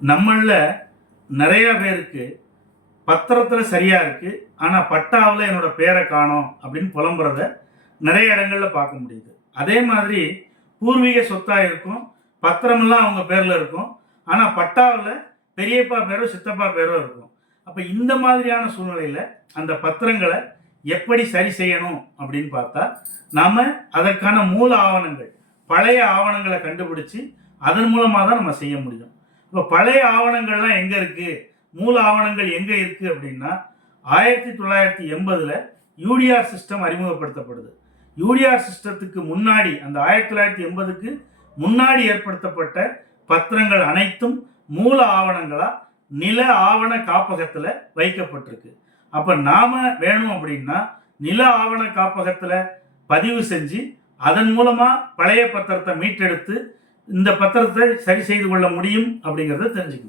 நம்மளில் நிறைய பேருக்கு பத்திரத்தில் சரியாக இருக்குது ஆனால் பட்டாவில் என்னோட பேரை காணோம் அப்படின்னு புலம்புறத நிறைய இடங்களில் பார்க்க முடியுது. அதே மாதிரி பூர்வீக சொத்தாக இருக்கும். பத்திரமெல்லாம் அவங்க பேரில் இருக்கும். ஆனால் பட்டாவில் பெரியப்பா பேரோ சித்தப்பா பேரோ இருக்கும். அப்போ இந்த மாதிரியான சூழ்நிலையில் அந்த பத்திரங்களை எப்படி சரி செய்யணும் அப்படின்னு பார்த்தா நாம் அதற்கான மூல ஆவணங்கள் பழைய ஆவணங்களை கண்டுபிடிச்சி அதன் மூலமாக தான் நம்ம செய்ய முடியும். இப்போ பழைய ஆவணங்கள்லாம் எங்கே இருக்குது மூல ஆவணங்கள் எங்கே இருக்குது அப்படின்னா ஆயிரத்தி தொள்ளாயிரத்தி எண்பதில் யூடிஆர் சிஸ்டம் அறிமுகப்படுத்தப்படுது. யூடிஆர் சிஸ்டத்துக்கு முன்னாடி அந்த ஆயிரத்தி தொள்ளாயிரத்தி எண்பதுக்கு முன்னாடி ஏற்படுத்தப்பட்ட பத்திரங்கள் அனைத்தும் மூல ஆவணங்களாக நில ஆவண காப்பகத்தில் வைக்கப்பட்டிருக்கு. அப்போ நாம் வேணும் அப்படின்னா நில ஆவண காப்பகத்தில் பதிவு செஞ்சு அதன் மூலமாக பழைய பத்திரத்தை மீட்டெடுத்து இந்த பத்திரத்தை சரி செய்து கொள்ள முடியும் அப்படிங்கிறத தெரிஞ்சுக்கணும்.